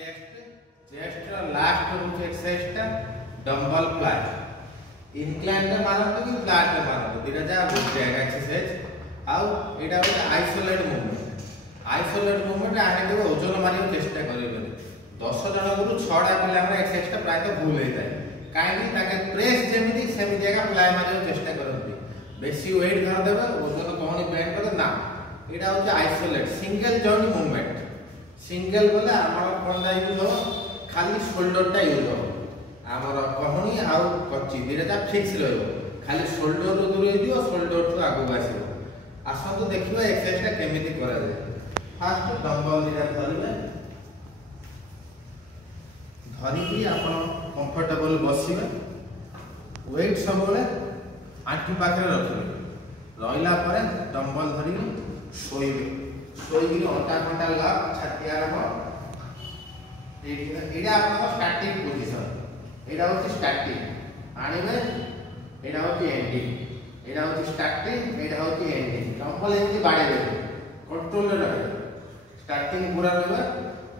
chest last exercise dumbbell fly incline रे मारंतु कि flat रे मारंतु दिरा जा बुझेगा एक्सरसाइज आउ एटा होय आइसोलेट मूवमेंट आने के ओजन मारियो चेष्टा करिबे 10 जण गुरु 6 टा पिला हमर एक्सरसाइज टा प्राय तो भूल होय जाय काहे ताके प्रेस जेमिति सेमि जगह फ्लाई मारियो चेष्टा करंती बेसी वेट धर देबे ओजन कोनी बेंड करे ना एटा होय isolate single joint movement single बोले आमर कोन यूज हो खाली शोल्डर टा यूज हो आमर कहणी आउ कच्ची दिरेटा फिक्स रहयो खाली शोल्डर रो दूर दियो शोल्डर टू आगु आसीबो आसंतु देखिबा एक्सरसाइज टा केमिति करा जाय फास्ट डंबल दिरा धरिबे धरिकी आपण कंफर्टेबल बसिबे वेट सबले आंठी पाखरे रखिबे रहिला परे डंबल धरिकी सोइबे सोइकी अंटा घंटा ला छाती आरंभ एडा आपन स्टैटिक पोजीशन एडा होची स्टैटिक आनिबे एडा होची एंडिंग एडा होची स्टैटिक एडा होची एंडिंग डंबल एंडी बाडे देबे कंट्रोल रे रहे स्टार्टिंग पूरा रहबे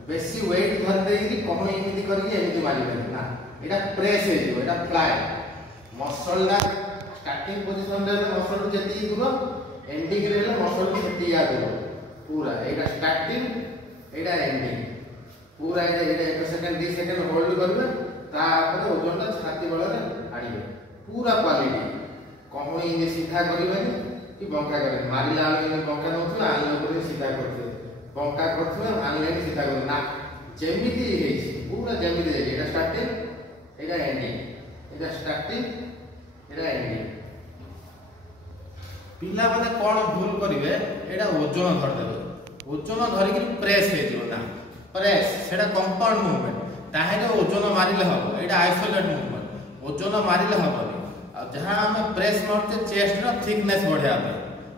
बेसी वेट धर देई कोन एमिति करी एमिति मारिबे ना एडा प्रेस हे जो एडा फ्लाई मसल ला स्टार्टिंग पोजीशन रे मसल जति दूर एंडिंग रे मसल जति आ दूर पूरा एडा स्टार्टिंग एडा एंडिंग पूरा एडा 1 सेकंड 2 सेकंड होल्ड करबे तापर ओजनटा छाती बळ रे आनिबे पूरा क्वालिटी कोहणी ने सीधा करिबेनी कि बंका करे मारिला वाले बंका नथु आनलो करे सीधा करथे बंका करथे आनले सीधा कर ना जेमिति हेछि पूरा जेमिति हेछि एडा स्टार्टिंग एडा एंडिंग एडा स्टार्टिंग एडा एंडिंग पिला माने कोन भूल करिवे एडा ओजन धर देबे ओजन धरि कि प्रेस हे जिवो ना प्रेस सेडा कंपाउंड मूवमेंट ताहेले ओजन मारिले हबो एडा आइसोलेट मूवमेंट ओजन मारिले हबो आ जहां हम प्रेस मारते चेस्ट रो थिकनेस बढ़िया पे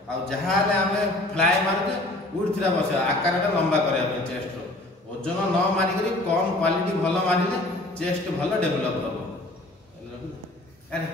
आ जहां ले हम फ्लाई मारते उड़थिरा बसे आकारटा लंबा करे पे चेस्ट रो ओजन न मारि करी कम क्वालिटी भलो मारिले चेस्ट भलो डेवलप हबो अरे